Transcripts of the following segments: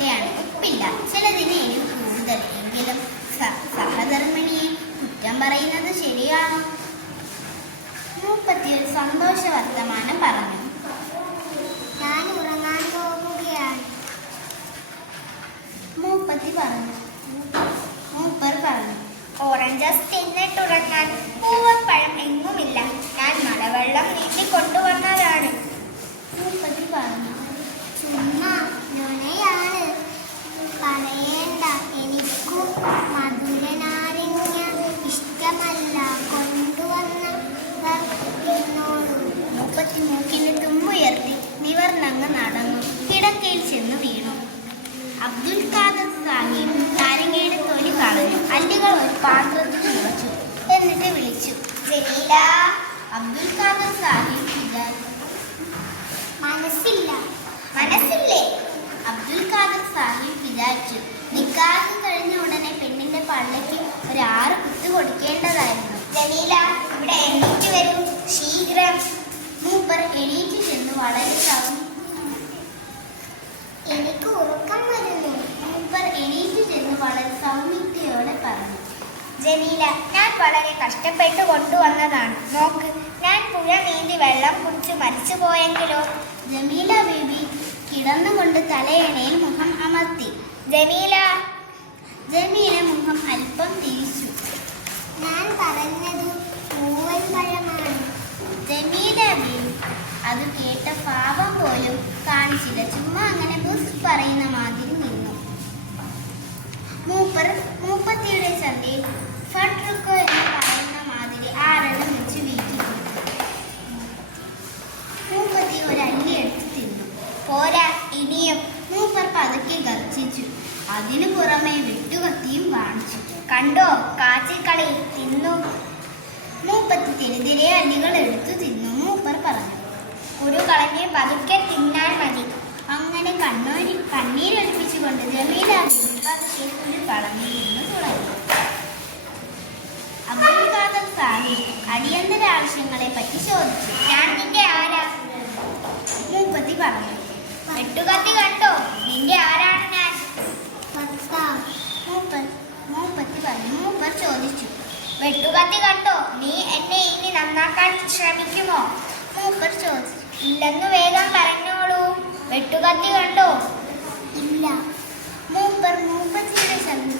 മുട്ടയാണ്, ഉപ്പില്ല. ചിലതിന് എരിവ് കൂടുതൽ. എങ്കിലും സഹധർമ്മിണിയെ കുറ്റം പറയുന്നത് ശരിയാണോ? മൂപ്പത്തി ഒരു സന്തോഷ വർത്തമാനം പറഞ്ഞു. ഞാൻ ഉറങ്ങാൻ പോവുകയാണ്. മൂപ്പർ പറഞ്ഞു. ഓറഞ്ചസ് തിന്നിട്ടുറങ്ങാൻ പൂവപ്പഴം എങ്ങുമില്ല. ഞാൻ മലവെള്ളം നീട്ടിക്കൊണ്ടുവന്നതാണ്. മൂപ്പത്തി പറഞ്ഞു. ചുമ്മാ നുണയാണ്, പറയേണ്ട. എനിക്കു മധുരനാരങ്ങ ഇഷ്ടമല്ല. കൊണ്ടുവന്നവർ തിന്നോളൂ. മൂപ്പത്തി മൂക്കിന് തുമ്പുയർത്തി നിവർന്നങ്ങ് നടന്നു. കിടക്കയിൽ ചെന്ന് വീണു. അബ്ദുൽ ഖാദർ സാഹിബ് നാരങ്ങയുടെ തൊലി കളഞ്ഞു. അല്ലികൾ ഒരു പാത്രത്തിൽ നിറച്ചു. എന്നിട്ട് വിളിച്ചു, ജമീല. അബ്ദുൽ ഖാദർ സാഹിബ് മനസ്സില്ലേ? അബ്ദുൽ ഖാദർ സാഹിബ് വിചാരിച്ചു. നിക്കാഹ് കഴിഞ്ഞ ഉടനെ പെണ്ണിന്റെ പള്ളയ്ക്ക് ഒരു 6 കുത്തു കൊടുക്കേണ്ടതായിരുന്നു. ജമീല, ഇവിടെ എണീറ്റ് വരൂ, ശീഘ്രം. മൂപ്പർ എണീറ്റ് ചെന്ന് വളരെ എനിക്ക് ഉറക്കം വരുന്നു. മൂപ്പർ എണീറ്റ് ചെന്ന് വളരെ സൗമ്യതയോടെ പറഞ്ഞു. ജമീല, ഞാൻ വളരെ കഷ്ടപ്പെട്ട് കൊണ്ടുവന്നതാണ്. നോക്ക്, ഞാൻ പുഴ നീന്തി വെള്ളം കുടിച്ച് മരിച്ചു പോയെങ്കിലോ? ജമീല ബീബി കിടന്നുകൊണ്ട് തലയണയിൽ മുഖം അമർത്തി. ജമീല മുഖം അല്പം തിരിച്ചു. ഞാൻ പറഞ്ഞത് പൂവൻ പഴമാണ്. ജമീല ബീബി അത് കേട്ട പാപം പോലും കാണിച്ചില്ല. ചുമ്മാ അങ്ങനെ ബുസ് പറയുന്ന മാതിരി നിന്നു. മൂപ്പത്തിയുടെ ചന്തയിൽ ഫട്രുക്കോ എന്ന് പറയുന്ന മാതിരി ആരെണ്ണം വെച്ച് വീട്ടി. മൂപ്പത്തി ഒരു അല്ലി എടുത്ത് തിന്നു. പോരാ, ഇനിയും. മൂപ്പർ പതുക്കെ ഗർജിച്ചു. അതിനു പുറമെ വെട്ടുകത്തിയും കാണിച്ചു. കണ്ടോ, കാച്ചിക്കളി തിന്നു. മൂപ്പത്തി തിരിതിരെ അല്ലികൾ എടുത്തു തിന്നു. മൂപ്പർ പറഞ്ഞു, കുരു കളഞ്ഞ് പതുക്കെ തിന്നാൽ മതി. അങ്ങനെ കണ്ണീരൊലിപ്പിച്ചുകൊണ്ട് ജമീല ബീബി പതുക്കെ കുരു കളഞ്ഞിരുന്നു തുടങ്ങി. അബ്ദുൽ ഖാദർ സാഹിബ് അടിയന്തര ആവശ്യങ്ങളെ പറ്റി ചോദിച്ചു. ഞാൻ നിന്റെ ആരാ? മൂപ്പത്തി പറഞ്ഞു. വെട്ടുകത്തി കണ്ടോ? നിന്റെ ആരാണ് ഞാൻ? മൂപ്പത്തി പറഞ്ഞു. മൂപ്പർ ചോദിച്ചു, വെട്ടുകത്തി കണ്ടോ? നീ എന്നെ ഇനി നന്നാക്കാൻ ശ്രമിക്കുമോ? മൂപ്പർ ചോദിച്ചു. ഇല്ലെന്ന് വേഗം പറഞ്ഞോളൂ. വെട്ടുകത്തി കണ്ടോ? ഇല്ല. മൂപ്പത്തിയുടെ ചന്തി.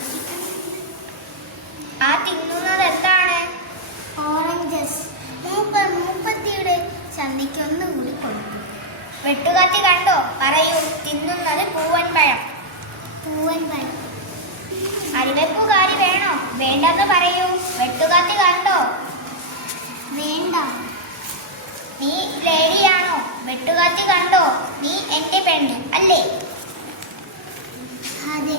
ആ തിന്നുന്നത് എന്താണ്? ഓറഞ്ചസ്. മൂപ്പത്തിയുടെ ചന്തിക്ക് ഒന്നുകൂടി കൊടുത്തു. വെട്ടുകത്തി കണ്ടോ? പറയൂ, തിന്നുന്നത് പൂവൻ പഴം. അരിവെപ്പുകാരി വേണോ? വേണ്ടെന്ന് പറയൂ. വെട്ടുകത്തി കണ്ടോ? വേണ്ട. നീ ലേഡിയാണോ? വെട്ടുകത്തി കണ്ടോ? നീ എന്റെ പെണ്ണ് അല്ലേ? അതെ.